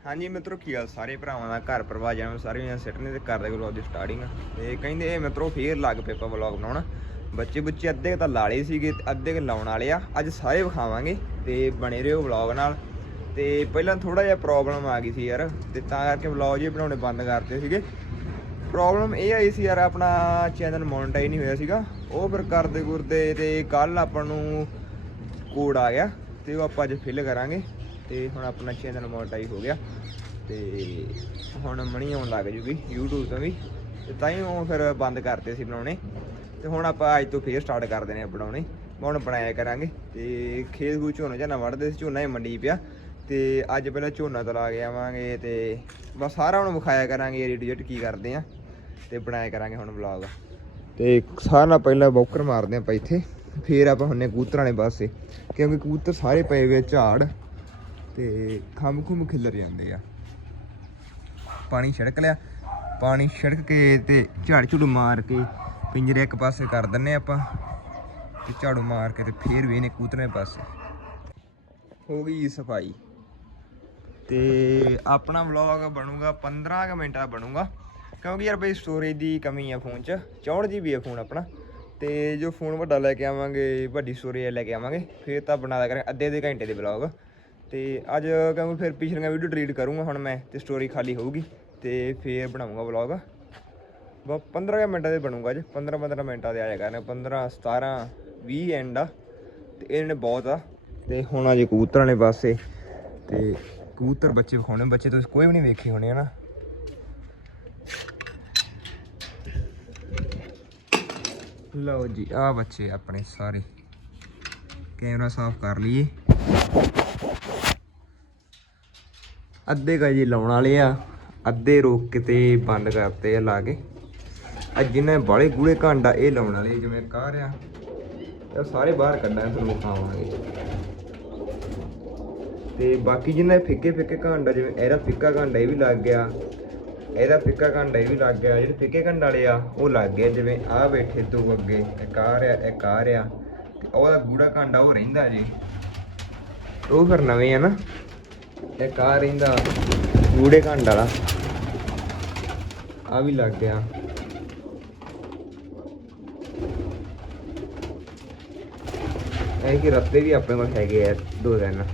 ਹਾਂਜੀ ਮਿੱਤਰੋ, ਕੀ ਹਾਲ? ਸਾਰੇ ਭਰਾਵਾਂ ਦਾ ਘਰ ਪਰਿਵਾਰ ਜਾਨ ਸਾਰੇ ਜਣੇ ਸਿੱਟ ਨੇ ਤੇ ਕਰਦੇ ਵਲੌਗ ਦੀ ਸਟਾਰਟਿੰਗ ਤੇ ਕਹਿੰਦੇ ਇਹ ਮਿੱਤਰੋ, ਫੇਰ ਲੱਗ ਪਏ ਆਪਾਂ ਵਲੌਗ ਬਣਾਉਣ। ਬੱਚੇ ਬੁੱਚੇ ਅੱਧੇ ਕੁ ਤਾਂ ਲਾਲੇ ਸੀਗੇ ਤੇ ਅੱਧੇ ਕੁ ਲਾਉਣ ਵਾਲੇ ਆ। ਅੱਜ ਸਾਰੇ ਵਿਖਾਵਾਂਗੇ ਤੇ ਬਣੇ ਰਹੋ ਵਲੌਗ ਨਾਲ। ਤੇ ਪਹਿਲਾਂ ਥੋੜਾ ਜਿਹਾ ਪ੍ਰੋਬਲਮ ਆ ਗਈ ਸੀ ਯਾਰ, ਤੇ ਤਾਂ ਕਰਕੇ ਵਲੌਗ ਜੇ ਬਣਾਉਣੇ ਬੰਦ ਕਰਤੇ ਸੀਗੇ। ਪ੍ਰੋਬਲਮ ਇਹ ਆਈ ਸੀ ਯਾਰ, ਆਪਣਾ ਚੈਨਲ ਮੋਨਟਾਈਜ਼ ਨਹੀਂ ਹੋਇਆ ਸੀਗਾ। ਉਹ ਫਿਰ ਕਰਦੇ ਗੁਰਦੇ ਤੇ ਕੱਲ ਆਪਾਂ ਨੂੰ ਕੋਡ ਆ ਗਿਆ, ਤੇ ਉਹ ਆਪਾਂ ਅੱਜ ਫਿਲ ਕਰਾਂਗੇ। ਤੇ ਹੁਣ ਆਪਣਾ ਚੈਨਲ ਮੋਨਟਾਈਜ਼ ਹੋ ਗਿਆ ਤੇ ਹੁਣ ਮਣੀ ਆਉਣ ਲੱਗ ਜੂਗੀ YouTube ਤੋਂ ਵੀ। ਤੇ ਤਾਂ ਹੀ ਉਹ ਫਿਰ ਬੰਦ ਕਰਤੇ ਸੀ ਬਣਾਉਣੇ। ਤੇ ਹੁਣ ਆਪਾਂ ਅੱਜ ਤੋਂ ਫੇਰ ਸਟਾਰਟ ਕਰ ਦੇਣੇ ਬਣਾਉਣੇ। ਹੁਣ ਬਣਾਇਆ ਕਰਾਂਗੇ। ਤੇ ਖੇਤ ਖੂ ਝੋਨਾ ਝਾਨਾ ਵੜਦੇ ਸੀ, ਝੋਨਾ ਹੀ ਮੰਡੀ ਪਿਆ। ਤੇ ਅੱਜ ਪਹਿਲਾਂ ਝੋਨਾ ਤਲਾ ਕੇ ਆਵਾਂਗੇ ਤੇ ਬਸ ਸਾਰਾ ਹੁਣ ਵਿਖਾਇਆ ਕਰਾਂਗੇ ਏਡੀ ਜਟ ਕੀ ਕਰਦੇ ਆ। ਤੇ ਬਣਾਇਆ ਕਰਾਂਗੇ ਹੁਣ ਵਲੌਗ ਤੇ ਸਾਰਿਆਂ ਨਾਲ ਪਹਿਲਾਂ ਬੌਕਰ ਮਾਰਦੇ ਆਪਾਂ ਇੱਥੇ। ਫੇਰ ਆਪਾਂ ਹੁੰਨੇ ਕਬੂਤਰਾਂ ਵਾਲੇ ਪਾਸੇ। ਕਿਉਂਕਿ ਕਬੂਤਰ ਸਾਰੇ ਪਏ ਹੋਏ ਝਾੜ। ਤੇ ਖੰਭ ਖੁੰਮ ਖਿਲਰ ਜਾਂਦੇ ਆ। ਪਾਣੀ ਛਿੜਕ ਲਿਆ। ਪਾਣੀ ਛਿੜਕ ਕੇ ਤੇ ਝਾੜ ਝੁੜ ਮਾਰ ਕੇ ਪਿੰਜਰੇ ਇੱਕ ਪਾਸੇ ਕਰ ਦਿੰਨੇ ਆਪਾਂ ਤੇ ਝਾੜੂ ਮਾਰ ਕੇ ਤੇ ਫੇਰ ਵੀ ਇਹਨੇ ਕਬੂਤਰਾਂ ਪਾਸੇ। ਹੋ ਗਈ ਸਫ਼ਾਈ। ਤੇ ਆਪਣਾ ਵਲੌਗ ਬਣੂਗਾ 15 ਕੁ ਮਿੰਟਾਂ ਦਾ ਬਣੂਗਾ। ਕਿਉਂਕਿ ਯਾਰ ਬਈ ਸਟੋਰੇਜ ਦੀ ਕਮੀ ਆ ਫੋਨ 'ਚ। 64 GB ਆ ਫੋਨ ਆਪਣਾ। ਤੇ ਜੋ ਫੋਨ ਵੱਡਾ ਲੈ ਕੇ ਆਵਾਂਗੇ, ਵੱਡੀ ਸਟੋਰੇਜ ਲੈ ਕੇ ਆਵਾਂਗੇ, ਫਿਰ ਤਾਂ ਬਣਾ ਲਿਆ ਕਰਾਂਗੇ ਅੱਧੇ ਅੱਧੇ ਘੰਟੇ ਦੇ ਵਲੌਗ। ਤੇ ਅੱਜ ਕਿਉਂਕਿ ਫਿਰ ਪਿਛਲੀਆਂ ਵੀਡੀਓ ਡਿਲੀਟ ਕਰੂੰਗਾ ਹੁਣ ਮੈਂ ਤੇ ਸਟੋਰੀ ਖਾਲੀ ਹੋਊਗੀ ਤੇ ਫੇਰ ਬਣਾਉਂਗਾ ਵਲੌਗ ਬਸ 15 ਕੁ ਮਿੰਟਾਂ ਦੇ ਬਣੂਗਾ ਅੱਜ 15 15 ਮਿੰਟਾਂ ਦੇ ਆ ਜਾਏਗਾ ਨੇ 15 17 20 ਐਂਡ ਆ ਤੇ ਇਹਨਾਂ ਨੇ ਬਹੁਤ ਆ। ਤੇ ਹੁਣ ਅਜੇ ਕਬੂਤਰਾਂ ਨੇ ਪਾਸੇ ਤੇ ਕਬੂਤਰ ਬੱਚੇ ਵਿਖਾਉਣੇ, ਬੱਚੇ ਤੁਸੀਂ ਕੋਈ ਵੀ ਨਹੀਂ ਵੇਖੇ ਹੋਣੇ ਹਨਾ। ਲਓ ਜੀ ਆ ਬੱਚੇ ਆਪਣੇ ਸਾਰੇ। ਕੈਮਰਾ ਸਾਫ਼ ਕਰ ਲਈਏ। ਅੱਧੇ ਕਾ ਲਾਉਣ ਵਾਲੇ ਆ, ਅੱਧੇ ਰੋਕ ਕੇ ਤੇ ਬੰਦ ਕਰਤੇ ਆ ਲਾ ਕੇ। ਅੱਜ ਜਿਹਨੇ ਬਾਲੇ ਗੂੜੇ ਘਾਂਡਾ ਇਹ ਲਾਉਣ ਵਾਲੇ ਜਿਵੇਂ ਕਾਹ ਰਿਆ ਇਹ ਸਾਰੇ ਬਾਹਰ ਕੱਢਾਂ ਤੁਹਾਨੂੰ ਵਿਖਾਵਾਂਗੇ ਤੇ ਬਾਕੀ ਜਿਹਨੇ ਫਿੱਕੇ ਫਿੱਕੇ ਘਾਂਡਾ ਜਿਵੇਂ ਇਹਦਾ ਫਿੱਕਾ ਘਾਂਡਾ ਇਹ ਵੀ ਲੱਗ ਗਿਆ। ਇਹਦਾ ਫਿੱਕਾ ਘਾਂਡਾ ਇਹ ਵੀ ਲੱਗ ਗਿਆ, ਜਿਹੜੇ ਫਿੱਕੇ ਘਾਂਡ ਵਾਲੇ ਆ, ਉਹ ਲੱਗ ਗਏ, ਜਿਵੇਂ ਆ ਬੈਠੇ ਦੋ ਅੱਗੇ, ਇੱਕ ਆ ਰਿਹਾ, ਇੱਕ ਆ ਰਿਹਾ। ਤੇ ਉਹਦਾ ਗੂੜਾ ਘਾਂਡਾ ਉਹ ਰਹਿੰਦਾ ਜੀ। ਉਹ ਫਿਰ ਨਵੇਂ ਆ ਨਾ। ਇੱਕ ਆ ਰਹਿੰਦਾ ਗੂੜੇ ਘੰਡ ਵਾਲਾ। ਆ ਵੀ ਲੱਗ ਗਿਆ। ਇਹ ਕਿ ਰੱਤੇ ਵੀ ਆਪਣੇ ਕੋਲ ਹੈਗੇ ਆ, ਦੋ ਦਿਨ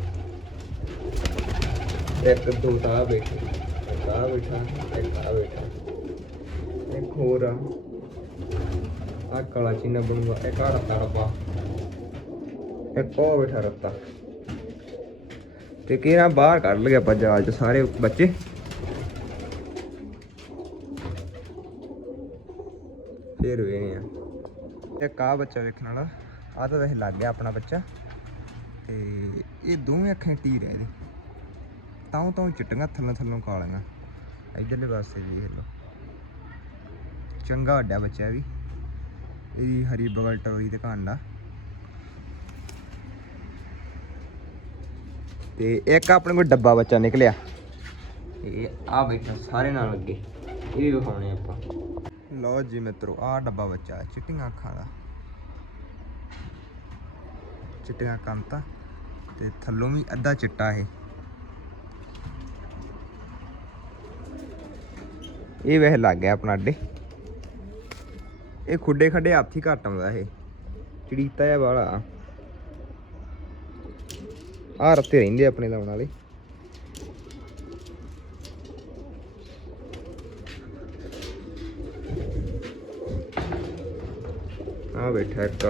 ਇੱਕ, ਦੋ ਤਾਂ ਬੈਠੇ। ਇੱਕ ਆ ਬੈਠਾ, ਇੱਕ ਆ ਬੈਠਾ। ਇੱਕ ਹੋਰ ਆ। ਆਹ ਕਾਲਾ ਚੀਨਾ ਬਣੂਗਾ, ਇੱਕ ਆ ਰੱਤਾ ਰੱਬਾ। ਇੱਕ ਉਹ ਬੈਠਾ ਰੱਤਾ। ਤੇ ਕਿਹੜਾ ਬਾਹਰ ਕੱਢ ਲਿਆ ਆਪਾਂ ਜਾਲ ਚ ਸਾਰੇ ਬੱਚੇ? ਫੇਰ ਵੇ ਆ ਤੇ ਕਾ ਬੱਚਾ ਵੇਖਣ ਵਾਲਾ ਆ ਤਾਂ ਵੈਸੇ ਲੱਗ ਗਿਆ ਆਪਣਾ ਬੱਚਾ। ਤੇ ਇਹ ਦੋਵੇਂ ਅੱਖਾਂ ਟੀ ਰਹੇ ਇਹਦੇ। ਤਾਂ ਤਾਂ ਚਿੱਟੀਆਂ, ਥੱਲੋਂ ਥੱਲੋਂ ਕਾਲੀਆਂ। ਇਧਰਲੇ ਪਾਸੇ ਦੇਖ ਲਓ। ਚੰਗਾ ਵੱਡਾ ਬੱਚਾ ਵੀ। ਇਹਦੀ ਹਰੀ ਬਗਲ ਟੋਰੀ ਤੇ ਕਾਂਡਾ ਤੇ ਇੱਕ ਆਪਣੇ ਕੋਲ ਡੱਬਾ ਬੱਚਾ ਨਿਕਲਿਆ। ਇਹ ਆ ਬੈਠਾ ਸਾਰੇ ਨਾਲ ਅੱਗੇ। ਇਹ ਵੀ ਵਿਖਾਉਣੇ ਆਪਾਂ। ਲਓ ਜੀ ਮਿੱਤਰੋ ਆ ਡੱਬਾ ਬੱਚਾ ਚਿੱਟੀਆਂ ਅੱਖਾਂ ਦਾ। ਚਿੱਟੀਆਂ ਕੰਤਾ ਤੇ ਥੱਲੋਂ ਵੀ ਅੱਧਾ ਚਿੱਟਾ ਇਹ। ਇਹ ਵੈਸੇ ਲੱਗ ਗਿਆ ਆਪਣਾ ਅੱਡੇ। ਇਹ ਖੁੱਡੇ ਖੱਡੇ ਹੱਥ ਹੀ ਘੱਟ ਆਉਂਦਾ ਇਹ। ਚੜੀਤਾ ਜਿਹਾ ਵਾਲਾ। ਆ ਰੱਤੇ ਰਹਿੰਦੇ ਆਪਣੇ ਲਾਉਣ ਵਾਲੇ। ਆ ਬੈਠਾ ਇੱਕ।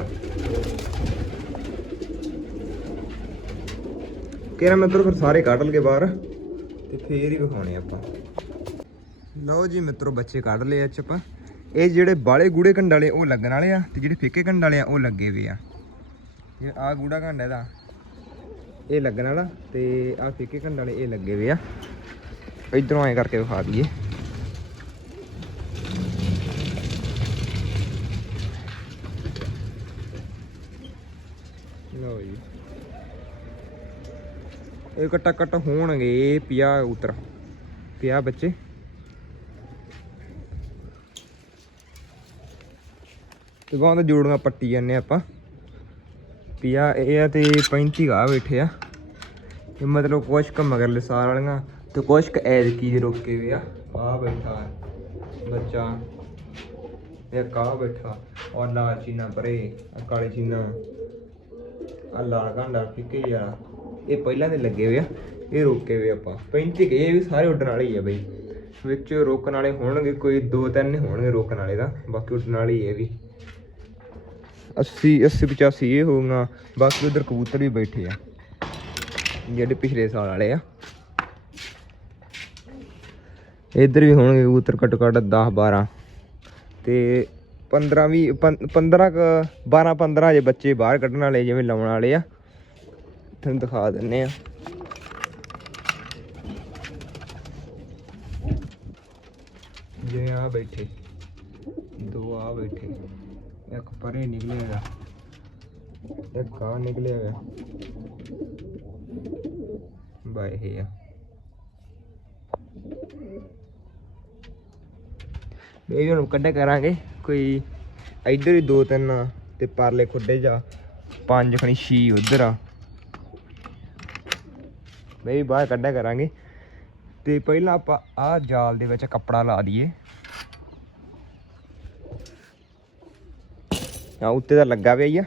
ਕਿਹੜਾ ਮਿੱਤਰ ਫਿਰ ਸਾਰੇ ਕੱਢ ਲਗੇ ਬਾਹਰ ਤੇ ਫੇਰ ਹੀ ਵਿਖਾਉਣੇ ਆਪਾਂ। ਲਓ ਜੀ ਮਿੱਤਰੋ, ਬੱਚੇ ਕੱਢ ਲਏ ਅੱਜ ਆਪਾਂ ਇਹ ਜਿਹੜੇ ਬਾਲੇ ਗੂੜੇ ਕੰਡ ਵਾਲੇ ਉਹ ਲੱਗਣ ਵਾਲੇ ਆ ਤੇ ਜਿਹੜੇ ਫਿੱਕੇ ਕੰਡ ਵਾਲੇ ਆ ਉਹ ਲੱਗੇ ਵੇ ਆ। ਇਹ ਆ ਗੂੜਾ ਕੰਡ ਇਹਦਾ। ਇਹ ਲੱਗਣ ਵਾਲਾ ਤੇ ਆ ਫਿੱਕੇ ਕੰਡ ਵਾਲੇ ਇਹ ਲੱਗੇ ਵੇ ਆ। ਇਧਰੋਂ ਐ ਕਰਕੇ ਵਿਖਾ ਦਈਏ। ਲਓ ਜੀ। ਇਹ ਕੱਟਾ ਕੱਟ ਹੋਣਗੇ 50 ਉਤਰ 50 ਬੱਚੇ। ਤੇ ਗਾਂ ਤਾਂ ਜੋੜੀਆਂ ਪੱਟੀ ਜਾਂਦੇ ਆਪਾਂ। 50 ਇਹ ਆ ਤੇ 35 ਗਾ ਬੈਠੇ ਆ। ਇਹ ਮਤਲਬ ਕੁਛ ਕੁ ਮਗਰਲੇ ਸਾਰ ਵਾਲੀਆਂ। ਤੇ ਕੁਛ ਕ ਐਦ ਕੀ ਦੇ ਰੋਕੇ ਵੇ ਆ ਆ ਬੈਠਾ ਬੱਚਾ, ਇਹ ਕਾ ਬੈਠਾ। ਔਰ ਲਾਲ ਚੀਨਾ ਪਰੇ ਕਾਲੀ ਚੀਨਾ। ਆ ਲਾਲ ਕਾਂਡਾ ਫਿੱਕੇ ਜਿਹਾ। ਇਹ ਪਹਿਲਾਂ ਦੇ ਲੱਗੇ ਹੋਏ ਆ, ਇਹ ਰੋਕੇ ਵੇ ਆਪਾਂ। 35 ਕੇ ਇਹ ਵੀ ਸਾਰੇ ਉੱਡਣ ਵਾਲੇ ਹੀ ਆ ਬਈ। ਵਿੱਚ ਰੋਕਣ ਵਾਲੇ ਹੋਣਗੇ, ਕੋਈ ਦੋ ਤਿੰਨ ਹੋਣਗੇ ਰੋਕਣ ਵਾਲੇ ਦਾ ਬਾਕੀ ਉੱਡਣ ਵਾਲੇ ਹੀ ਇਹ ਵੀ। 80 80 85 ਇਹ ਹੋਊਗਾ, ਬਾਕੀ ਉਧਰ ਕਬੂਤਰ ਵੀ ਬੈਠੇ ਆ। ਜਿਹੜੇ ਪਿਛਲੇ ਸਾਲ ਵਾਲੇ ਆ। ਇੱਧਰ ਵੀ ਹੋਣਗੇ ਕਬੂਤਰ ਘੱਟੋ ਘੱਟ 10 12 ਤੇ 15 ਵੀ 15 ਕ 12 15 ਜੇ ਬੱਚੇ ਬਾਹਰ ਕੱਢਣ ਵਾਲੇ, ਜਿਵੇਂ ਲਾਉਣ ਵਾਲੇ ਆ। ਤੁਹਾਨੂੰ ਦਿਖਾ ਦਿੰਨੇ ਆ। ਜਿਵੇਂ ਆ ਬੈਠੇ। ਦੋ ਆ ਬੈਠੇ। ਇੱਕ ਪਰੇ ਨਿਕਲੇਗਾ ਇੱਕ ਆ ਨਿਕਲੇਗਾ ਬਾਏ ਇਹ ਆ। ਇਹ ਹੁਣ ਕੱਢਿਆ ਕਰਾਂਗੇ, ਕੋਈ ਇੱਧਰ ਹੀ ਦੋ ਤਿੰਨ ਆ ਤੇ ਪਰਲੇ ਖੁੱਡੇ ਜਾ। ਪੰਜ ਖਣੀ ਛੀ ਉਧਰ ਆ। ਬਈ ਬਾਹਰ ਕੱਢਿਆ ਕਰਾਂਗੇ। ਤੇ ਪਹਿਲਾਂ ਆਪਾਂ ਆਹ ਜਾਲ ਦੇ ਵਿੱਚ ਕੱਪੜਾ ਲਾ ਦਈਏ। ਆ, ਉੱਤੇ ਦਾ ਲੱਗਾ ਪਿਆ ਹੀ ਆ।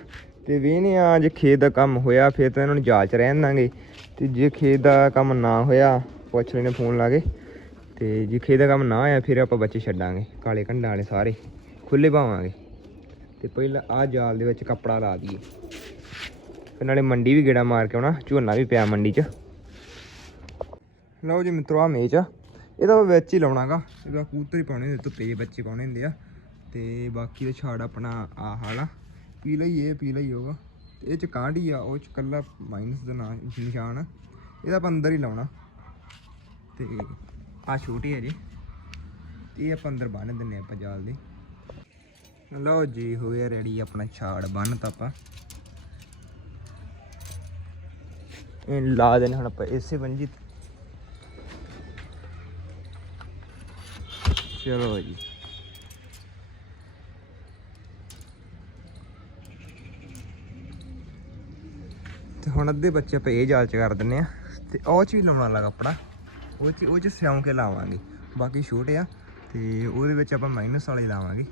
ਤੇ ਵੇਹਨੇ ਆ, ਜੇ ਖੇਤ ਦਾ ਕੰਮ ਹੋਇਆ, ਫਿਰ ਤਾਂ ਇਹਨਾਂ ਨੂੰ ਜਾਲ ਚ ਰਹਿਣ ਦਾਂਗੇ। ਤੇ ਜੇ ਖੇਤ ਦਾ ਕੰਮ ਨਾ ਹੋਇਆ, ਪੁੱਛ ਲੈਣੇ ਫੋਨ ਲਾ ਕੇ। ਤੇ ਜੇ ਖੇਤ ਦਾ ਕੰਮ ਨਾ ਹੋਇਆ, ਫਿਰ ਆਪਾਂ ਬੱਚੇ ਛੱਡਾਂਗੇ, ਕਾਲੇ ਕੰਡਾਂ ਵਾਲੇ ਸਾਰੇ। ਖੁੱਲੇ ਪਾਵਾਂਗੇ ਤੇ ਪਹਿਲਾਂ ਆਹ ਜਾਲ ਦੇ ਵਿੱਚ ਕੱਪੜਾ ਲਾ ਦਈਏ। ਫਿਰ ਨਾਲੇ ਮੰਡੀ ਵੀ ਗੇੜਾ ਮਾਰ ਕੇ ਆਉਣਾ, ਝੋਨਾ ਵੀ ਪਿਆ ਮੰਡੀ 'ਚ। ਲਓ ਜੀ ਮਿੱਤਰੋ ਆ ਮੇਚ ਆ। ਇਹਦਾ ਵਿੱਚ ਹੀ ਲਾਉਣਾਗਾ। ਇਹਦਾ ਕੂਤਰ ਹੀ ਪਾਉਣੇ ਹੁੰਦੇ ਧੁੱਪੇ ਜੇ ਬੱਚੇ ਪਾਉਣੇ ਹੁੰਦੇ ਆ। ਤੇ ਬਾਕੀ ਦਾ ਛਾੜ ਆਪਣਾ ਆਹ ਹਾਲਾ। ਪੀਲਾ ਹੀ ਇਹ ਪੀਲਾ ਹੀ ਹੋਗਾ ਤੇ ਇਹ ਚ ਕਾਂਢੀ ਆ, ਉਹ ਚ ਕੱਲਾ ਮਾਈਨਸ ਦਾ ਨਾਂ, ਨਿਸ਼ਾਨ। ਆ ਇਹਦਾ ਆਪਾਂ ਅੰਦਰ ਹੀ ਲਾਉਣਾ। ਤੇ ਆ ਛੋਟੀ ਹੈ ਜੀ। ਇਹ ਆਪਾਂ ਅੰਦਰ ਬੰਨ ਦਿੰਨੇ ਆਪਾਂ ਜਾਲ ਦੇ। ਲਓ ਜੀ ਹੋਇਆ ਰੈਡੀ ਆਪਣਾ ਛਾੜ, ਬੰਨ ਤਾ ਆਪਾਂ। ਇਹ ਲਾ ਦੇਣ ਹੁਣ ਆਪਾਂ ਇਸੇ ਬੰਜੀ ਚਲੋ ਜੀ। ਹੁਣ ਅੱਧੇ ਬੱਚੇ ਆਪਾਂ ਇਹ ਜਾਲ ਚ ਕਰ ਦਿੰਨੇ ਆ ਤੇ ਉਹ ਚ ਵੀ ਲਾਉਣ ਵਾਲਾ ਕੱਪੜਾ। ਉਹ ਚ ਉਹ ਚ ਸਿਉਂ ਕੇ ਲਾਵਾਂਗੇ। ਬਾਕੀ ਛੋਟੇ ਆ ਤੇ ਉਹਦੇ ਵਿੱਚ ਆਪਾਂ ਮਾਈਨਸ ਵਾਲੇ ਲਾਵਾਂਗੇ।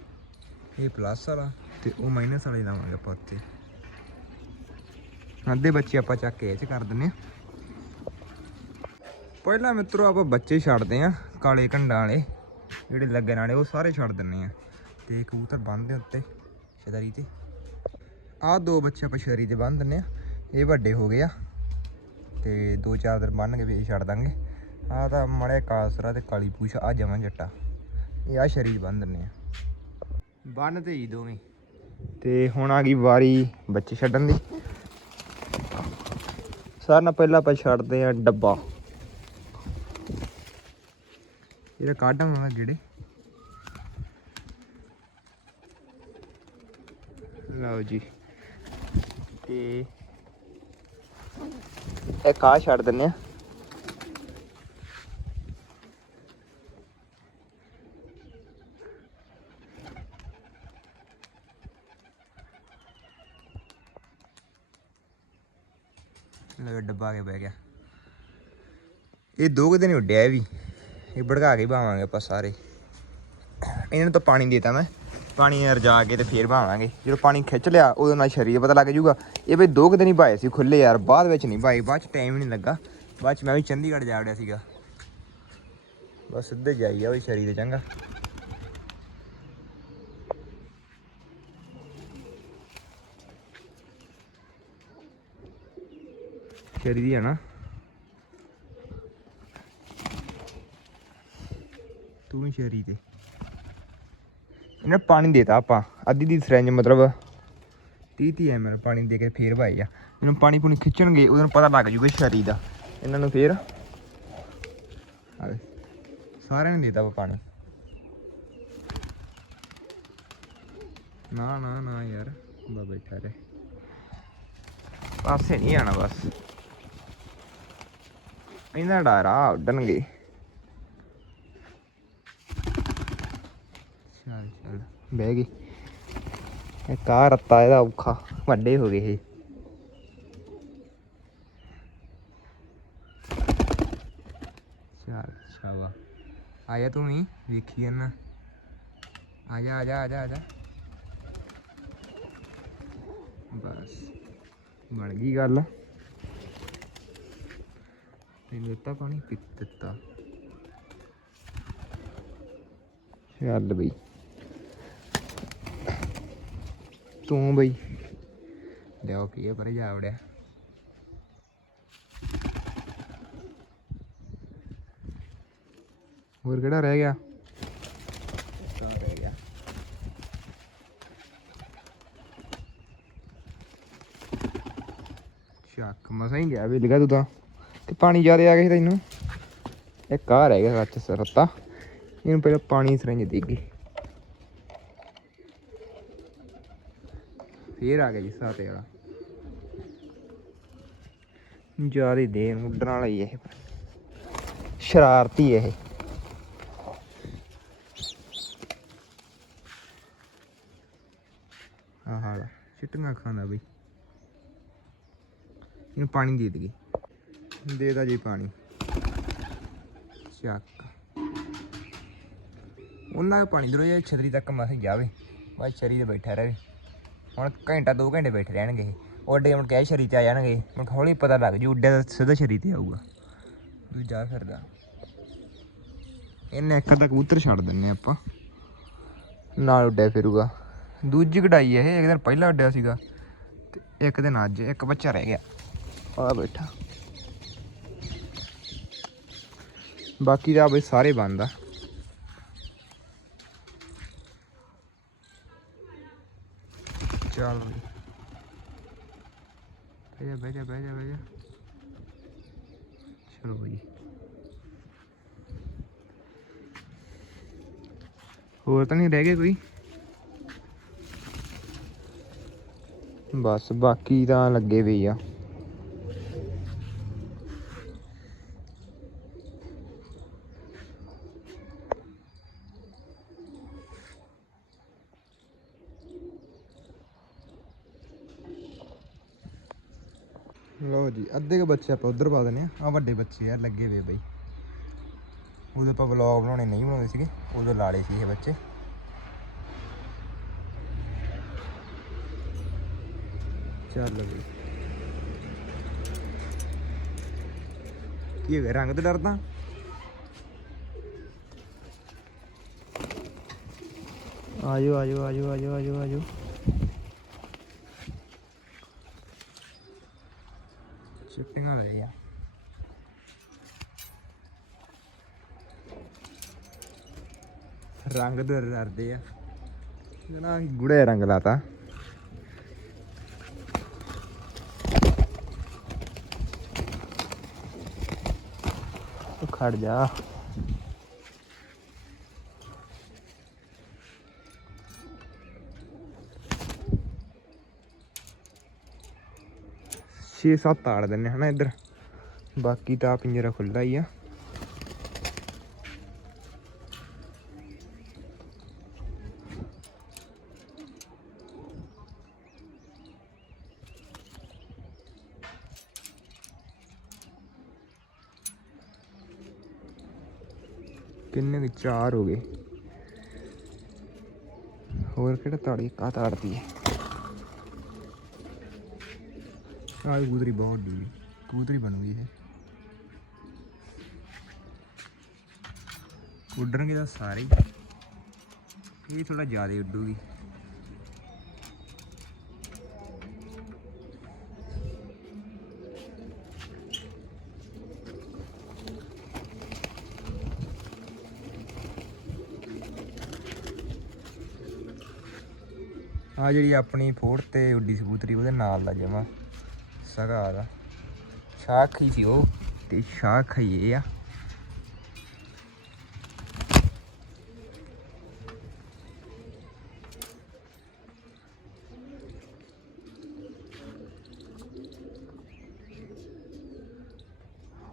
ਇਹ ਪਲੱਸ ਵਾਲਾ ਤੇ ਉਹ ਮਾਈਨਸ ਵਾਲੇ ਲਾਵਾਂਗੇ ਆਪਾਂ ਉੱਤੇ। ਅੱਧੇ ਬੱਚੇ ਆਪਾਂ ਚੱਕ ਕੇ ਇਹ ਚ ਕਰ ਦਿੰਨੇ ਆ। ਪਹਿਲਾਂ ਮਿੱਤਰੋ ਆਪਾਂ ਬੱਚੇ ਛੱਡਦੇ ਆ ਕਾਲੇ ਕੰਡਾਂ ਵਾਲੇ, ਜਿਹੜੇ ਲੱਗਣ ਵਾਲੇ, ਉਹ ਸਾਰੇ ਛੱਡ ਦਿੰਨੇ ਆ। ਤੇ ਕਬੂਤਰ ਬੰਨਦੇ ਉੱਤੇ ਛਦਰੀ ਤੇ। ਆਹ ਦੋ ਬੱਚੇ ਆਪਾਂ ਸ਼ਰੀ ਤੇ ਬੰਨ ਦਿੰਨੇ ਆ। ਇਹ ਵੱਡੇ ਹੋ ਗਏ ਆ। ਤੇ ਦੋ ਚਾਰ ਦਿਨ ਬੰਨ ਕੇ ਵੀ ਛੱਡ ਦਾਂਗੇ। ਆਹ ਤਾਂ ਮੜੇ ਕਾਸਰਾ ਤੇ ਕਾਲੀ ਪੂਛ ਆ ਜਮਾਂ ਜੱਟਾ। ਇਹ ਆ ਸ਼ਰੀ ਬੰਨ ਦਿੰਨੇ ਆ। ਬੰਨ ਤੇ ਹੀ ਦੋਵੇਂ। ਤੇ ਹੁਣ ਆ ਗਈ ਵਾਰੀ ਬੱਚੇ ਛੱਡਣ ਦੀ। ਸਾਰਿਆਂ ਨਾਲ ਪਹਿਲਾਂ ਆਪਾਂ ਛੱਡਦੇ ਆ ਡੱਬਾ। ਇਹਦਾ ਕਾਢਾਂ ਜਿਹੜੇ ਲਓ ਜੀ। ਤੇ ਇਹ ਕਾ ਛੱਡ ਦਿੰਨੇ ਆ। ਲਓ ਡੱਬਾ ਕੇ ਬਹਿ ਗਿਆ। ਇਹ ਦੋ ਕੁ ਦਿਨ ਉੱਡਿਆ ਇਹ ਵੀ। ਇਹ ਭੜਕਾ ਕੇ ਭਾਵਾਂਗੇ ਆਪਾਂ ਸਾਰੇ। ਇਹਨਾਂ ਨੂੰ ਤਾਂ ਪਾਣੀ ਦੇਤਾ ਮੈਂ। ਪਾਣੀ ਰਜਾ ਕੇ ਤੇ ਫੇਰ ਭਾਵਾਂਗੇ ਜਦੋਂ ਪਾਣੀ ਖਿੱਚ ਲਿਆ, ਉਦੋਂ ਨਾਲ ਸ਼ਰੀਰ ਪਤਾ ਲੱਗ ਜਾਊਗਾ। ਇਹ ਬਈ ਦੋ ਕੁ ਦਿਨ ਹੀ ਭਾਏ ਸੀ ਖੁੱਲੇ ਯਾਰ, ਬਾਅਦ ਵਿੱਚ ਨਹੀਂ ਭਾਈ ਬਾਅਦ ਚ ਟਾਈਮ ਨਹੀਂ ਲੱਗਾ। ਬਾਅਦ ਚ ਮੈਂ ਵੀ ਚੰਡੀਗੜ੍ਹ ਜਾ ਵੜਿਆ ਸੀਗਾ। ਬਸ ਸਿੱਧੇ ਜਾਈ ਆ ਉਹ ਸ਼ਰੀਰ ਚੰਗਾ। ਸ਼ਰੀ ਹੀ ਆ ਨਾ। ਤੂੰ ਵੀ ਸ਼ਰੀ ਤੇ। ਇਹਨੇ ਪਾਣੀ ਦੇਤਾ ਆਪਾਂ। ਅੱਧੀ ਦੀ ਸਰੰਜ ਮਤਲਬ 30 30 ਐਮਐਲ ਪਾਣੀ ਦੇ ਕੇ ਫੇਰ ਵਾਈ ਆ। ਇਹਨੂੰ ਪਾਣੀ ਪੂਣੀ ਖਿੱਚਣਗੇ ਉਹਨੂੰ ਪਤਾ ਲੱਗ ਜੂਗਾ ਸ਼ਰੀ ਦਾ। ਇਹਨਾਂ ਨੂੰ ਫੇਰ ਸਾਰਿਆਂ ਨੂੰ ਦੇਤਾ ਆਪਾਂ ਪਾਣੀ। ਨਾ ਨਾ ਨਾ ਯਾਰ ਬਾ ਬੈਠਾ ਰੇ ਪਾਸੇ ਨਹੀਂ ਆਣਾ ਬਸ। ਇਹਨਾਂ ਦਾ ਰਾਹ ਉੱਡਣਗੇ ਚੱਲ ਚੱਲ ਬਹਿ ਗਈ। ਇਹ ਕਾ ਰੱਤਾ ਇਹਦਾ ਔਖਾ, ਵੱਡੇ ਹੋ ਗਏ ਇਹ। ਚੱਲ ਗੁੱਸਾ ਵਾ ਤੂੰ ਵੀ, ਵੇਖੀ ਜਾਨਾ। ਆ ਜਾ ਆ ਜਾ ਆ ਜਾ ਆ ਜਾ ਬਸ, ਬਣ ਗਈ ਗੱਲ। ਤੈਨੂੰ ਦਿੱਤਾ ਪਾਣੀ? ਪੀ ਦਿੱਤਾ। ਚੱਲ ਬਈ। ਤੂੰ ਬਈ। ਲਿਆਓ ਕੀ ਪਰ ਜਾ ਵੜਿਆ। ਹੋਰ ਕਿਹੜਾ ਰਹਿ ਗਿਆ? ਤਾਂ ਰਹਿ ਗਿਆ ਚੱਕ, ਮਸਾਂ ਹੀ ਗਿਆ ਵੀ ਲਗਾ ਤੂੰ ਤਾਂ। ਤੇ ਪਾਣੀ ਜ਼ਿਆਦਾ ਆ ਗਿਆ ਸੀ ਤੈਨੂੰ। ਇੱਕ ਆ ਰਹਿ ਗਿਆ ਸੱਚ ਸਰਤਾ ਇਹਨੂੰ ਪਹਿਲਾਂ ਪਾਣੀ ਸਰੰਜ ਦੇਗੀ ਫੇਰ ਆ ਗਿਆ ਜੀ ਸਾਤੇ ਵਾਲਾ। ਜ਼ਿਆਦਾ ਦੇਰ ਮੁੱਢਣ ਵਾਲਾ ਹੀ ਇਹ। ਸ਼ਰਾਰਤੀ ਇਹ। ਆਹ ਹਾਲਾ ਚਿੱਟੀਆਂ ਖਾਂਦਾ ਬਈ। ਇਹਨੂੰ ਪਾਣੀ ਦੇ ਦੇਗੀ ਦੇ ਦਾ ਜੀ ਪਾਣੀ। ਚੱਕ। ਉਹਨਾਂ ਦਾ ਪਾਣੀ ਦਰੋ ਜੇ ਛਤਰੀ ਤੱਕ ਮਸ ਜਾਵੇ। ਬਸ ਛਰੀ ਤੇ ਬੈਠਾ ਰਹੇ। ਹੁਣ ਘੰਟਾ ਦੋ ਘੰਟੇ ਬੈਠੇ ਰਹਿਣਗੇ ਇਹ। ਉੱਡੇ ਹੁਣ ਕਹਿ ਸ਼ਰੀ ਤੇ ਆ ਜਾਣਗੇ। ਹੁਣ ਹੌਲੀ ਪਤਾ ਲੱਗ ਜੂ ਉੱਡੇ ਦਾ ਸਿੱਧਾ ਛਰੀ ਤੇ ਆਊਗਾ। ਦੂਜਾ ਫਿਰਦਾ। ਇਹਨੇ ਇੱਕ ਤਾਂ ਕਬੂਤਰ ਛੱਡ ਦਿੰਨੇ ਆਪਾਂ। ਨਾਲ ਉੱਡਿਆ ਫਿਰੂਗਾ। ਦੂਜੀ ਕਢਾਈ ਹੈ ਇਹ, ਇੱਕ ਦਿਨ ਪਹਿਲਾਂ ਉੱਡਿਆ ਸੀਗਾ। ਤੇ ਇੱਕ ਦਿਨ ਅੱਜ, ਇੱਕ ਬੱਚਾ ਰਹਿ ਗਿਆ। ਆ ਬੈਠਾ। ਬਾਕੀ ਦਾ ਬਈ ਸਾਰੇ ਬੰਦ ਆ। ਚੱਲ ਬਈ ਬਹਿ ਜਾ ਬਹਿ ਜਾ ਬਹਿ ਜਾ ਬਹਿ ਜਾ। ਚਲੋ ਬਈ। ਹੋਰ ਤਾਂ ਨਹੀਂ ਰਹਿ ਗਏ ਕੋਈ? ਬਸ ਬਾਕੀ ਤਾਂ ਲੱਗੇ ਵੀ ਆ ਲਓ ਜੀ ਅੱਧੇ ਕੁ ਬੱਚੇ ਆਪਾਂ ਉਧਰ ਪਾ ਦਿੰਨੇ ਆ ਆ ਵੱਡੇ ਬੱਚੇ ਆ, ਲੱਗੇ ਵੇ ਬਈ। ਉਦੋਂ ਆਪਾਂ ਵਲੌਗ ਬਣਾਉਣੇ ਨਹੀਂ ਬਣਾਉਂਦੇ ਸੀਗੇ ਉਦੋਂ ਲਾੜੇ ਸੀ ਇਹ ਬੱਚੇ। ਚੱਲ ਬਈ। ਕੀ ਹੋ ਗਿਆ, ਰੰਗ ਤੋਂ ਡਰਦਾ? ਆਜੋ ਆਜੋ ਆਜੋ ਆਜੋ ਆਜੋ ਆਜੋ। Sí, tengo de ella. Rang de rardía. Gure rang lata. 6-7 ਤਾੜ ਦਿੰਨੇ ਹਨਾ ਇੱਧਰ। ਬਾਕੀ ਤਾਂ ਪਿੰਜਰਾ ਖੁੱਲਾ ਹੀ ਆ। ਕਿੰਨੇ ਕਿ ਚਾਰ ਹੋ ਗਏ। ਹੋਰ ਕਿਹੜਾ ਤਾੜੀ ਕਾ ਤਾੜਦੀ ਹੈ ਆਹ ਕਬੂਤਰੀ ਬਹੁਤ ਡੀ ਕਬੂਤਰੀ ਬਣੂਗੀ ਇਹ। ਉੱਡਣਗੇ ਤਾਂ ਸਾਰੇ ਹੀ। ਇਹ ਥੋੜਾ ਜ਼ਿਆਦਾ ਉੱਡੂਗੀ। ਆ ਜਿਹੜੀ ਆਪਣੀ ਫੋੜ ਤੇ ਉੱਡੀ ਸਬੂਤਰੀ ਉਹਦੇ ਨਾਲ ਦਾ ਜਮਾ। ਸਗਾ ਦਾ ਸ਼ਾਖ ਹੀ ਸੀ ਉਹ ਤੇ ਸ਼ਾਖ ਹੀ ਆ।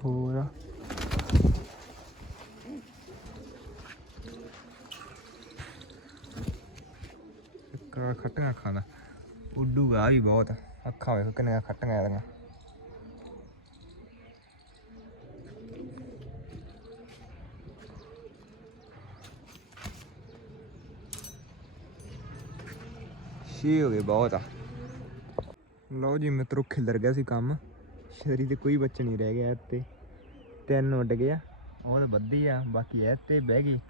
ਹੋਰ? ਕਾ ਖੱਟੀਆਂ ਖਾਂਦਾ ਉੱਡੂਗਾ ਵੀ ਬਹੁਤ। ਅੱਖਾਂ ਵੇਖੋ ਕਿੰਨੀਆਂ ਖੱਟੀਆਂ ਇਹਦੀਆਂ। ਛੇ ਹੋ ਗਏ ਬਹੁਤ ਆ। ਲਓ ਜੀ ਮਿੱਤਰੋ ਖਿਲਰ ਗਿਆ ਸੀ ਕੰਮ। ਸ਼ਰੀ ਦੇ ਕੋਈ ਬੱਚਾ ਨਹੀਂ ਰਹਿ ਗਿਆ ਤੇ ਤਿੰਨ ਉੱਡ ਗਿਆ ਉਹ ਤਾਂ ਵੱਧੀ ਆ, ਬਾਕੀ ਇਹ ਤੇ ਬਹਿ ਗਈ।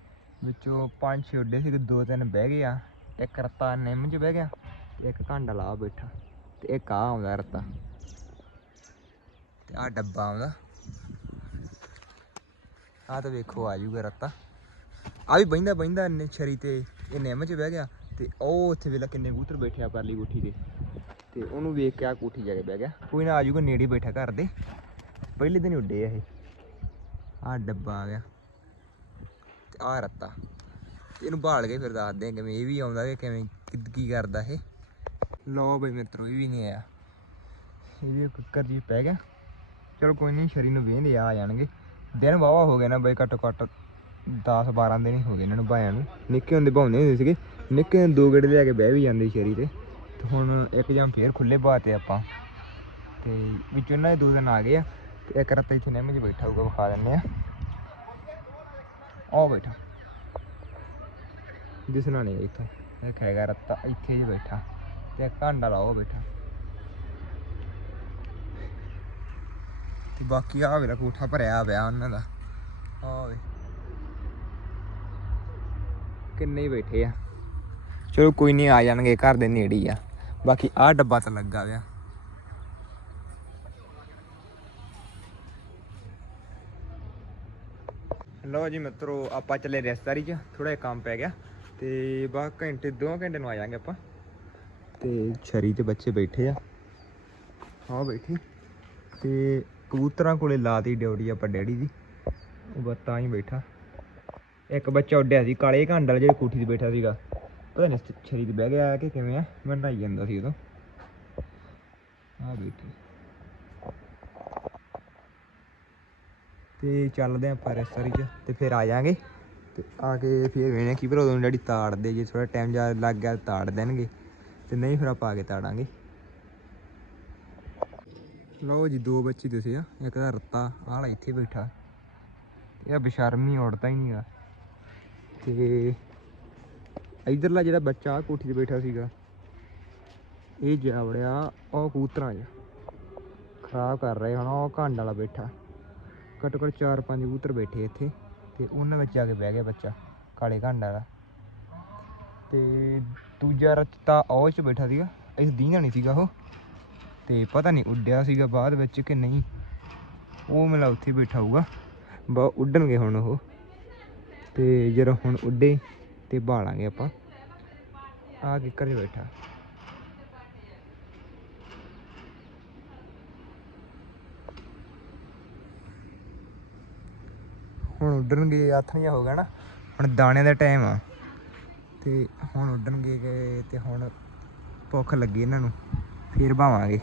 ਵਿੱਚੋਂ ਪੰਜ ਛੇ ਉੱਡੇ ਸੀ ਦੋ ਤਿੰਨ ਬਹਿ ਗਏ ਆ। ਇੱਕ ਰਤਾ ਨਿੰਮ 'ਚ ਬਹਿ ਗਿਆ, ਇੱਕ ਘੰਡਾ ਲਾ ਬੈਠਾ। ਤੇ ਇੱਕ ਆ ਆਉਂਦਾ ਰੱਤਾ। ਤੇ ਆ ਡੱਬਾ ਆਉਂਦਾ। ਆ ਤਾਂ ਵੇਖੋ, ਆ ਜੂਗਾ ਰੱਤਾ। ਆ ਵੀ ਬਹਿੰਦਾ ਬਹਿੰਦਾ ਨੇ ਛਰੀ ਤੇ ਇਹ ਨਿੰਮ 'ਚ ਬਹਿ ਗਿਆ। ਤੇ ਉਹ ਉੱਥੇ ਵੇਲਾ ਕਿੰਨੇ ਕਬੂਤਰ ਬੈਠਿਆ ਪਰਲੀ ਗੁੱਠੀ ਤੇ। ਤੇ ਉਹਨੂੰ ਵੇਖ ਕੇ ਆ ਕੋਠੀ ਜਾ ਕੇ ਬਹਿ ਗਿਆ। ਕੋਈ ਨਾ ਆ ਜੂਗਾ ਨੇੜੇ ਬੈਠਾ ਘਰ ਦੇ। ਪਹਿਲੇ ਦਿਨ ਉੱਡੇ ਆ ਇਹ। ਆ ਡੱਬਾ ਆ ਗਿਆ। ਤੇ ਆ ਰੱਤਾ। ਇਹਨੂੰ ਭਾਲ ਕੇ ਫਿਰ ਦੱਸਦੇ ਆ ਕਿਵੇਂ ਇਹ ਵੀ ਆਉਂਦਾ ਕਿ ਕਿਵੇਂ ਕਿਦ ਕੀ ਕਰਦਾ ਇਹ। ਲਓ ਬਈ ਮਿੱਤਰੋ, ਇਹ ਵੀ ਨਹੀਂ ਆਇਆ। ਇਹ ਵੀ ਕੁੱਕਰ ਜੀ ਪੈ ਗਿਆ। ਚਲੋ ਕੋਈ ਨਹੀਂ ਸ਼ਰੀ ਨੂੰ ਵੇਂਦੇ ਆ ਜਾਣਗੇ। ਦਿਨ ਵਾਵਾ ਹੋ ਗਏ ਨਾ ਬਈ, ਘੱਟੋ ਘੱਟ 10 12 ਦਿਨ ਹੀ ਹੋ ਗਏ ਇਹਨਾਂ ਨੂੰ ਭਾਇਆਂ ਨੂੰ। ਨਿੱਕੇ ਹੁੰਦੇ ਭਾਉਂਦੇ ਹੁੰਦੇ ਸੀਗੇ। ਨਿੱਕੇ ਹੁੰਦੇ ਦੋ ਗੇੜੇ ਲਿਆ ਕੇ ਬਹਿ ਵੀ ਜਾਂਦੇ ਸ਼ਰੀ ਤੇ। ਤੇ ਹੁਣ ਇੱਕ ਜਮ ਫੇਰ ਖੁੱਲੇ ਬਾਤੇ ਆਪਾਂ। ਤੇ ਵਿੱਚੋਂ ਇਹਨਾਂ ਦੇ ਦੋ ਦਿਨ ਆ ਗਏ ਆ। ਤੇ ਇੱਕ ਰੱਤਾ ਇੱਥੇ ਨਿੰਮ 'ਚ ਬੈਠਾ ਹੋਊਗਾ, ਵਿਖਾ ਦਿੰਨੇ ਆ। ਆਹ ਬੈਠਾ। ਦਿਸਣਾ ਨਹੀਂ ਇੱਥੋਂ। ਇੱਕ ਹੈਗਾ ਰੱਤਾ ਇੱਥੇ ਹੀ ਬੈਠਾ। ਤੇ ਘਾਂਡਾ ਲਾਓ ਬੈਠਾ। ਤੇ ਬਾਕੀ ਆ ਵੇਲਾ ਕੋਠਾ ਭਰਿਆ ਪਿਆ ਉਹਨਾਂ ਦਾ। ਆ ਵੇ ਕਿੰਨੇ ਬੈਠੇ ਆ। ਚਲੋ ਕੋਈ ਨਹੀਂ, ਆ ਜਾਣਗੇ, ਘਰ ਦੇ ਨੇੜੇ ਹੀ ਆ। ਬਾਕੀ ਆਹ ਡੱਬਾ ਤਾਂ ਲੱਗਾ ਵਿਆ ਲਓ ਜੀ ਮਿੱਤਰੋ, ਆਪਾਂ ਚੱਲੇ ਰਿਸ਼ਤੇਦਾਰੀ 'ਚ। ਥੋੜਾ ਜਿਹਾ ਕੰਮ ਪੈ ਗਿਆ। ਤੇ ਬਾ ਘੰਟੇ, ਦੋ ਘੰਟੇ ਨੂੰ ਆ ਜਾਾਂਗੇ ਆਪਾਂ। ਤੇ ਛਰੀ ਤੇ ਬੱਚੇ ਬੈਠੇ ਆ। ਹਾਂ ਬੈਠੀ। ਤੇ ਕਬੂਤਰਾਂ ਕੋਲੇ ਲਾਤੀ ਡਿਊਟੀ ਆਪਾਂ ਡੈਡੀ ਦੀ। ਉਹ ਬਸ ਤਾਂ ਹੀ ਬੈਠਾ। ਇੱਕ ਬੱਚਾ ਉੱਡਿਆ ਸੀ, ਕਾਲੇ ਘੰਡਲ ਜਿਹੜੇ ਕੋਠੀ ਤੇ ਬੈਠਾ ਸੀਗਾ। ਪਤਾ ਨਹੀਂ ਛਰੀ ਤੇ ਬਹਿ ਗਿਆ ਕਿ ਕਿਵੇਂ ਆ, ਮੈਂ ਨਹਾਈ ਜਾਂਦਾ ਸੀ ਉਦੋਂ। ਆ ਬੈਠੀ। ਤੇ ਚੱਲਦੇ ਆਂ ਆਪਾਂ ਰੈਸਟੋਰੀ ਚ, ਤੇ ਫਿਰ ਆ ਜਾਾਂਗੇ। ਤੇ ਆ ਕੇ ਫਿਰ ਵੇਣੇ ਕੀ ਪਰ ਉਦੋਂ ਡੈਡੀ ਤਾੜਦੇ ਜੇ ਥੋੜਾ ਟਾਈਮ ਜਾ ਲੱਗ ਗਿਆ ਤਾੜ ਦੇਣਗੇ। ਤੇ ਨਹੀਂ ਫਿਰ ਆਪਾਂ ਆ ਕੇ ਤਾੜਾਂਗੇ। ਲਓ ਜੀ, ਦੋ ਬੱਚੇ ਦਿਸੇ ਆ, ਇੱਕ ਦਾ ਰੱਤਾ ਆਲਾ ਇੱਥੇ ਬੈਠਾ। ਇਹ ਬਸ਼ਰਮੀ ਉੜਦਾ ਹੀ ਨਹੀਂਗਾ। ਤੇ ਇਧਰਲਾ ਜਿਹੜਾ ਬੱਚਾ ਕੋਠੀ ਤੇ ਬੈਠਾ ਸੀਗਾ, ਇਹ ਜਾਵੜਿਆ ਉਹ ਕਬੂਤਰਾਂ 'ਚ। ਖਰਾਬ ਕਰ ਰਹੇ ਹੁਣ ਉਹ ਘੰਡ ਵਾਲਾ ਬੈਠਾ। ਘੱਟੋ ਘੱਟ ਚਾਰ ਪੰਜ ਕਬੂਤਰ ਬੈਠੇ ਇੱਥੇ, ਤੇ ਉਹਨਾਂ ਵਿੱਚ ਆ ਕੇ ਬਹਿ ਗਿਆ ਬੱਚਾ, ਕਾਲੇ ਘੰਡ ਵਾਲਾ। ਤੇ ਦੂਜਾ ਰੱਤਾ ਉਹ 'ਚ ਬੈਠਾ ਸੀਗਾ, ਇਸ ਦੀਨਾ ਨਹੀਂ ਸੀਗਾ ਉਹ। ਤੇ ਪਤਾ ਨਹੀਂ ਉੱਡਿਆ ਸੀਗਾ ਬਾਅਦ ਵਿੱਚ ਕਿ ਨਹੀਂ, ਉਹ ਮੇਲਾ ਉੱਥੇ ਬੈਠਾ ਹੋਊਗਾ। ਬਾ ਉੱਡਣਗੇ ਹੁਣ ਉਹ। ਤੇ ਜਦੋਂ ਹੁਣ ਉੱਡੇ ਤੇ ਬਾਲਾਂਗੇ ਆਪਾਂ। ਆ ਕੇ 'ਚ ਬੈਠਾ। ਹੁਣ ਉੱਡਣਗੇ, ਆਥਣੀਆਂ ਹੋ ਗਿਆ ਨਾ। ਹੁਣ ਦਾਣੇ ਦਾ ਟਾਈਮ ਆ। ਤੇ ਹੁਣ ਉੱਡਣਗੇ ਗਏ ਤੇ ਹੁਣ ਭੁੱਖ ਲੱਗੀ ਇਹਨਾਂ ਨੂੰ, ਫੇਰ ਭਾਵਾਂਗੇ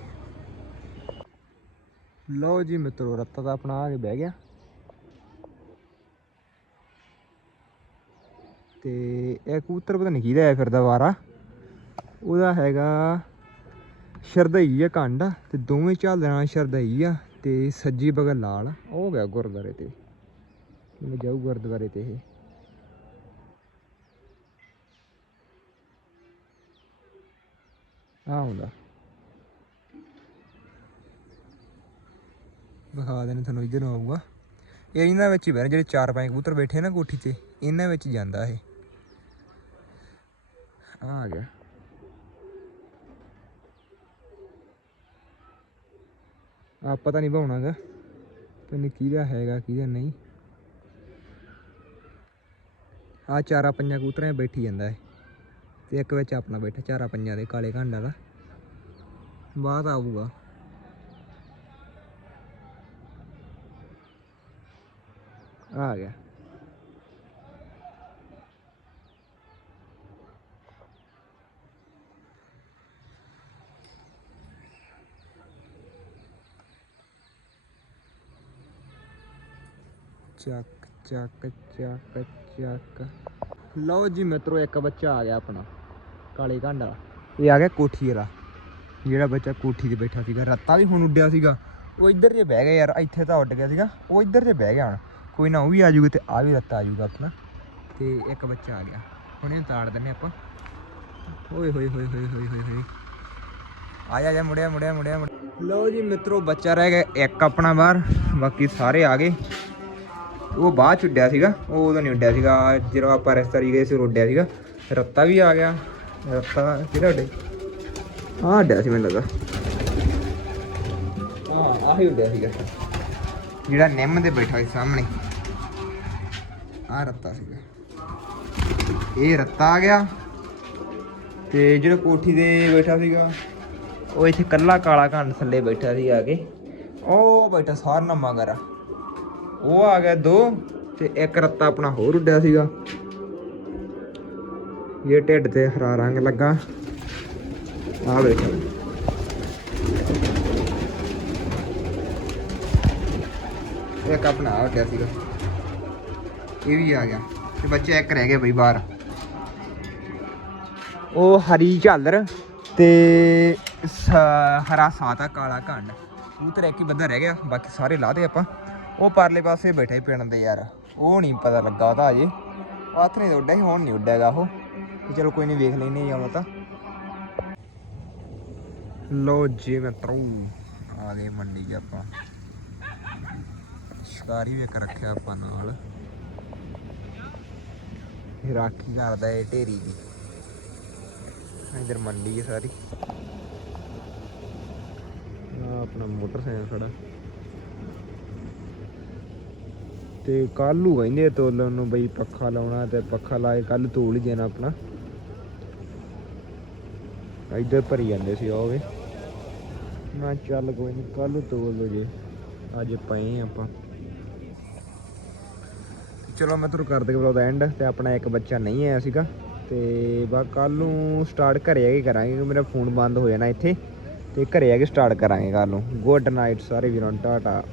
ਲਓ ਜੀ ਮਿੱਤਰੋ, ਰੱਤਾ ਤਾਂ ਆਪਣਾ ਆ ਕੇ ਬਹਿ ਗਿਆ। ਤੇ ਇਹ ਕਬੂਤਰ ਪਤਾ ਨਹੀਂ ਕਿਹਦਾ ਹੈ ਫਿਰਦਾ ਵਾਰਾ ਉਹਦਾ ਹੈਗਾ ਸ਼ਰਦਈ ਆ ਕੰਡ, ਤੇ ਦੋਵੇਂ ਝਾਲਦੇ ਨਾਲ ਸ਼ਰਦਈ ਆ, ਤੇ ਸੱਜੀ ਬਗਲ ਲਾਲ। ਉਹ ਗਿਆ ਗੁਰਦੁਆਰੇ ਤੇ। ਮੈਂ ਜਾਊ ਗੁਰਦੁਆਰੇ ਤੇ ਇਹ। ਆ ਹੁੰਦਾ ਦਿਖਾ ਦੇਣੇ ਤੁਹਾਨੂੰ ਇੱਧਰ ਨੂੰ ਆਊਗਾ। ਇਹ ਇਹਨਾਂ ਵਿੱਚ ਹੀ ਬੈਠੇ ਜਿਹੜੇ ਚਾਰ ਪੰਜ ਕਬੂਤਰ ਬੈਠੇ ਨਾ ਕੋਠੀ ਤੇ ਇਹਨਾਂ ਵਿੱਚ ਜਾਂਦਾ ਇਹ। ਆ ਗਿਆ। ਆ ਪਤਾ ਨਹੀਂ ਭਾਉਣਾਗਾ ਪਤਾ ਨਹੀਂ ਕਿਹਦਾ ਹੈਗਾ ਕਿਹਦਾ ਨਹੀਂ। ਆ ਚਾਰਾ ਪੰਜਾਂ ਕਬੂਤਰਾਂ ਬੈਠੀ ਜਾਂਦਾ ਹੈ ਤੇ ਇੱਕ ਵਿੱਚ ਆਪਣਾ ਬੈਠਾ, ਚਾਰਾ ਪੰਜਾਂ ਦੇ ਕਾਲੇ ਘਾਂਡਾ ਦਾ ਬਾਅਦ ਆਊਗਾ। ਆ ਗਿਆ। ਚੱਕ ਚੱਕ ਚੱਕ ਚੱਕ। ਲਓ ਜੀ ਮਿੱਤਰੋ, ਇੱਕ ਬੱਚਾ ਆ ਗਿਆ ਆਪਣਾ। ਕਾਲੇ ਘਾਂਡਾ ਇਹ ਆ ਗਿਆ ਕੋਠੀ ਵਾਲਾ। ਜਿਹੜਾ ਬੱਚਾ ਕੋਠੀ ਤੇ ਬੈਠਾ ਸੀਗਾ। ਰੱਤਾ ਵੀ ਹੁਣ ਉੱਡਿਆ ਸੀਗਾ। ਉਹ ਇੱਧਰ ਜੇ ਬਹਿ ਗਿਆ ਯਾਰ, ਇੱਥੇ ਤਾਂ ਉੱਡ ਗਿਆ ਸੀਗਾ। ਉਹ ਇੱਧਰ ਜੇ ਬਹਿ ਗਿਆ ਹੁਣ। ਕੋਈ ਨਾ, ਉਹ ਵੀ ਆ ਜਾਊਗਾ ਤੇ ਆ ਵੀ ਰੱਤਾ ਆ ਜਾਊਗਾ ਆਪਣਾ। ਤੇ ਇੱਕ ਬੱਚਾ ਆ ਗਿਆ। ਹੁਣ ਇਹ ਤਾੜ ਦਿੰਨੇ ਆਪਾਂ। ਓਏ ਹੋਏ ਹੋਏ ਹੋਏ ਹੋਏ ਹੋਏ ਹੋਏ। ਆ ਜਾ ਜਾ, ਮੁੜਿਆ ਮੁੜਿਆ ਮੁੜਿਆ ਲਓ ਜੀ ਮਿੱਤਰੋ, ਬੱਚਾ ਰਹਿ ਗਿਆ ਇੱਕ ਆਪਣਾ ਬਾਹਰ। ਬਾਕੀ ਸਾਰੇ ਆ ਗਏ। ਉਹ ਬਾਅਦ ਚ ਉੱਡਿਆ ਸੀਗਾ। ਉਹ ਉਦੋਂ ਨਹੀਂ ਉੱਡਿਆ ਸੀਗਾ। ਜਦੋਂ ਆਪਾਂ ਰਸਤਾਰੀ ਗਏ ਸੀ ਉੱਡਿਆ ਸੀਗਾ। ਰੱਤਾ ਵੀ ਆ ਗਿਆ। ਰੱਤਾ ਕਿਹੜਾ ਉੱਡੇ? ਉੱਡਿਆ ਸੀ ਮੈਨੂੰ ਲੱਗਾ ਹਾਂ ਆਹੀ ਉੱਡਿਆ ਸੀਗਾ। ਜਿਹੜਾ ਨਿੰਮ ਦੇ ਬੈਠਾ ਸੀ ਸਾਹਮਣੇ। ਆ ਰੱਤਾ ਸੀਗਾ। ਇਹ ਰੱਤਾ ਆ ਗਿਆ। ਤੇ ਜਿਹੜਾ ਕੋਠੀ ਦੇ ਬੈਠਾ ਸੀਗਾ ਉਹ ਇੱਥੇ ਕੱਲਾ ਕਾਲਾ ਘੰਡ ਥੱਲੇ ਬੈਠਾ ਸੀ ਆ ਕੇ। ਉਹ ਬੈਠਾ ਸਾਰ ਨਾ ਮਗਰ। ਉਹ ਆ ਗਿਆ ਦੋ ਤੇ ਇੱਕ ਰੱਤਾ ਆਪਣਾ ਹੋਰ ਉੱਡਿਆ ਸੀਗਾ। ਇਹ ਢਿੱਡ ਤੇ ਹਰਾ ਰੰਗ ਲੱਗਾ। ਆ ਬੈਠਾ ਇੱਕ ਆਪਣਾ ਆ ਗਿਆ ਸੀਗਾ। ਇਹ ਵੀ ਆ ਗਿਆ। ਤੇ ਬੱਚੇ ਇੱਕ ਰਹਿ ਗਏ ਬਈ ਬਾਹਰ। ਉਹ ਹਰੀ ਝਾਲਰ ਤੇ ਹਰਾ ਸਾਤਾ ਕਾਲਾ ਘੰਡ। ਕਬੂਤਰ ਇੱਕ ਹੀ ਬੰਦਾ ਰਹਿ ਗਿਆ, ਬਾਕੀ ਸਾਰੇ ਲਾਦੇ ਆਪਾਂ। ਉਹ ਪਰਲੇ ਪਾਸੇ ਬੈਠੇ ਹੀ ਪਿੰਡ ਦੇ ਯਾਰ। ਉਹ ਨਹੀਂ ਪਤਾ ਲੱਗਾ ਉਹਦਾ ਅਜੇ। ਹੱਥ ਨਹੀਂ ਉੱਡਿਆ ਸੀ, ਹੁਣ ਨਹੀਂ ਉੱਡਿਆਗਾ ਉਹ। ਤੇ ਚਲੋ ਕੋਈ ਨਹੀਂ ਵੇਖ ਲੈਨੇ ਜਾਉਣਾ ਤਾਂ। ਲੋ ਜੀ ਮਿੱਤਰੋ, ਆ ਗਏ ਮੰਡੀ 'ਚ ਆਪਾਂ। ਸ਼ਿਕਾਰੀ ਵੀ ਇੱਕ ਰੱਖਿਆ ਆਪਾਂ ਨਾਲ। ਇਹ ਰਾਖੀ ਕਰਦਾ ਏ ਢੇਰੀ ਦੀ। ਇਧਰ ਮੰਡੀ ਹੈ ਸਾਰੀ। ਆ ਆਪਣਾ ਮੋਟਰਸਾਈਕਲ ਖੜਾ। ਤੇ ਕੱਲ ਨੂੰ ਕਹਿੰਦੇ ਤੋਲਣ ਨੂੰ ਬਈ ਪੱਖਾ ਲਾਉਣਾ ਤੇ ਪੱਖਾ ਲਾ ਕੇ ਕੱਲ ਤੋਲ ਹੀ ਦੇਣਾ ਆਪਣਾ। ਇੱਧਰ ਭਰੀ ਜਾਂਦੇ ਸੀ ਉਹ ਵੇ। ਮੈਂ ਚੱਲ ਕੋਈ ਨਹੀਂ ਕੱਲ ਨੂੰ ਤੋਲ ਲੋ ਜੇ। ਅੱਜ ਪਏ ਆਪਾਂ। ਚਲੋ ਮੈਂ ਤੁਹਾਨੂੰ ਕਰ ਦੇ ਬਲੌਗ ਦਾ ਐਂਡ ਤੇ ਆਪਣਾ ਇੱਕ ਬੱਚਾ ਨਹੀਂ ਆਇਆ ਸੀਗਾ। ਤੇ ਬਾ ਕੱਲ ਨੂੰ ਸਟਾਰਟ ਘਰੇ ਆ ਕੇ ਕਰਾਂਗੇ, ਕਿਉਂਕਿ ਮੇਰਾ ਫੋਨ ਬੰਦ ਹੋ ਜਾਣਾ ਇੱਥੇ। ਤੇ ਘਰੇ ਆ ਕੇ ਸਟਾਰਟ ਕਰਾਂਗੇ ਕੱਲ ਨੂੰ। ਗੁੱਡ ਨਾਈਟ ਸਾਰੇ ਵੀਰਾਂ ਨੂੰ, ਟਾਟਾ।